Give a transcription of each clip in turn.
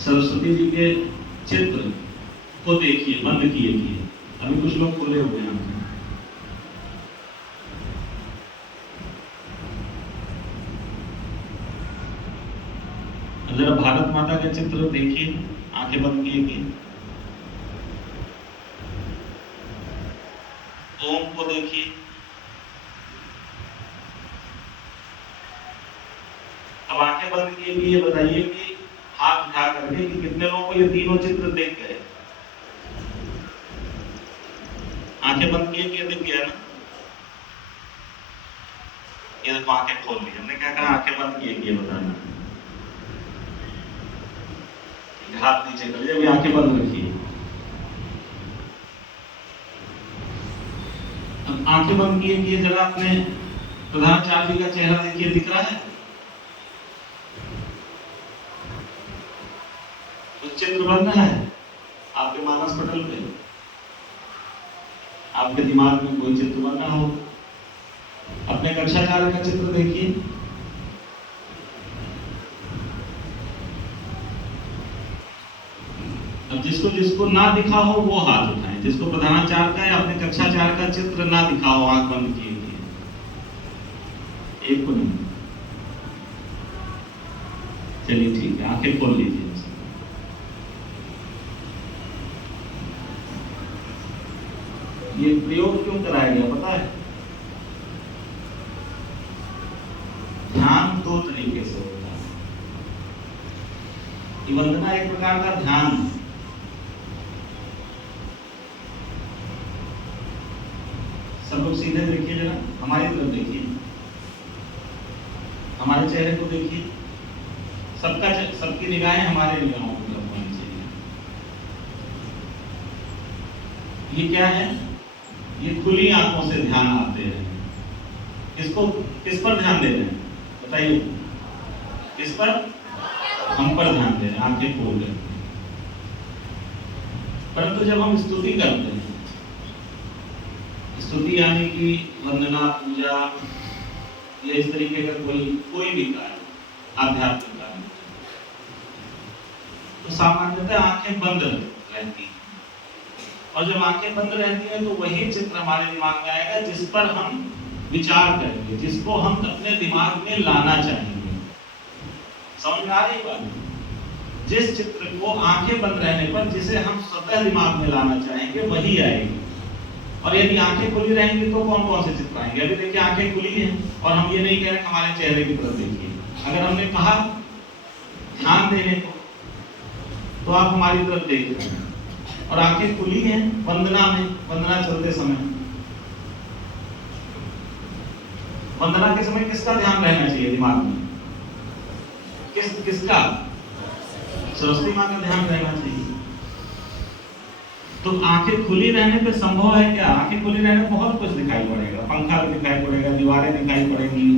सरस्वती जी के चित्र को देखिए, बंद किए किए। अभी कुछ लोग खोले हुए हैं। जरा भारत माता के चित्र देखिए, आंखें बंद किए किए। ओम को देखिए। अब आंखें बंद किए कि ये बताइए कि हाथ उठा करके कि कितने लोगों को ये तीनों चित्र देख गए। आंखें बंद किए कि दिख गया ना? ये देखो आंखें खोल ली। हमने क्या कहा? आंखें बंद किए कि बताना। हाथ नीचे कर लिया, आंखें बंद रखिए। अब आंखें बंद किए कि जरा अपने प्रधानाचार्य जी का चेहरा देखिए, दिख रहा है? तो चित्र बन रहा है आपके मानस पटल पे, आपके दिमाग में कोई चित्र बन रहा हो। अपने कक्षाचार्य का चित्र देखिए। अब जिसको जिसको ना दिखा हो वो हाथ उठाएं। जिसको प्रधानाचार्य का या अपने कक्षाचार्य का चित्र ना दिखा हो, आंख बंद किए हुए, एक को नहीं। चलिए ठीक है, आंखें खोल लीजिए। ये प्रयोग क्यों कराया गया पता है? ध्यान दो तरीके से होता है। ये वंदना एक प्रकार का ध्यान है। सब लोग सीधे देखिए, जरा हमारी तरफ देखिए, हमारे चेहरे को देखिए। सबकी निगाहें हमारे निगाहों की तरफ होनी चाहिए। ये क्या है? ये खुली आंखों से ध्यान आते हैं। किसको, किस पर ध्यान दे रहे हैं बताइए? किस पर? हम पर ध्यान दे रहे हैं, आंखें खोल रहे हैं। परंतु जब हम स्तुति करते हैं, स्तुति यानी कि वंदना, पूजा या इस तरीके का कोई भी कार्य, आध्यात्मिक कार्य, तो सामान्यतः आंखें बंद रहती हैं। और जब आंखें बंद रहती हैं तो वही चित्र हमारे दिमाग में आएगा जिस पर हम विचार करेंगे, जिसको हम अपने दिमाग में लाना चाहेंगे। समझ में आ रही बात? जिस चित्र को आंखें बंद रहने पर जिसे हम स्वतः दिमाग में लाना चाहेंगे वही आएगी। और यदि आंखें खुली रहेंगी तो कौन कौन से चित्र आएंगे? अभी देखिए आंखें खुली हैं और हम ये नहीं कह रहे हमारे चेहरे की तरफ देखिए। अगर हमने कहा ध्यान देने को तो आप हमारी तरफ देख रहे हैं और आंखें खुली हैं वंदना में, वंदना चलते समय। वंदना के समय किसका ध्यान रहना चाहिए दिमाग में? किसका? सरस्वती मां का ध्यान रहना चाहिए। तो आंखें खुली रहने पे संभव है क्या? आंखें खुली रहने पे बहुत कुछ दिखाई पड़ेगा। पंखा भी दिखाई पड़ेगा, दीवारें दिखाई पड़ेंगी,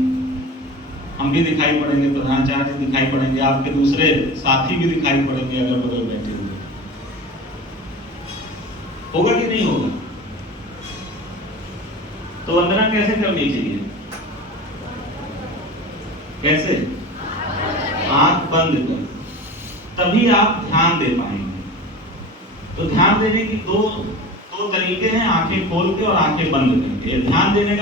हम भी दिखाई पड़ेंगे, प्रधानाचार्य दिखाई पड़ेंगे, आपके दूसरे साथी भी दिखाई पड़ेंगे अगर बगल बैठे हुए। होगा कि नहीं होगा? तो वंदना कैसे करनी चाहिए? कैसे? आंख बंद कर, तभी आप ध्यान दे पाएंगे। तो ध्यान देने की दो तरीके हैं, आंखें खोल के और आंखें बंद करके। ध्यान देने का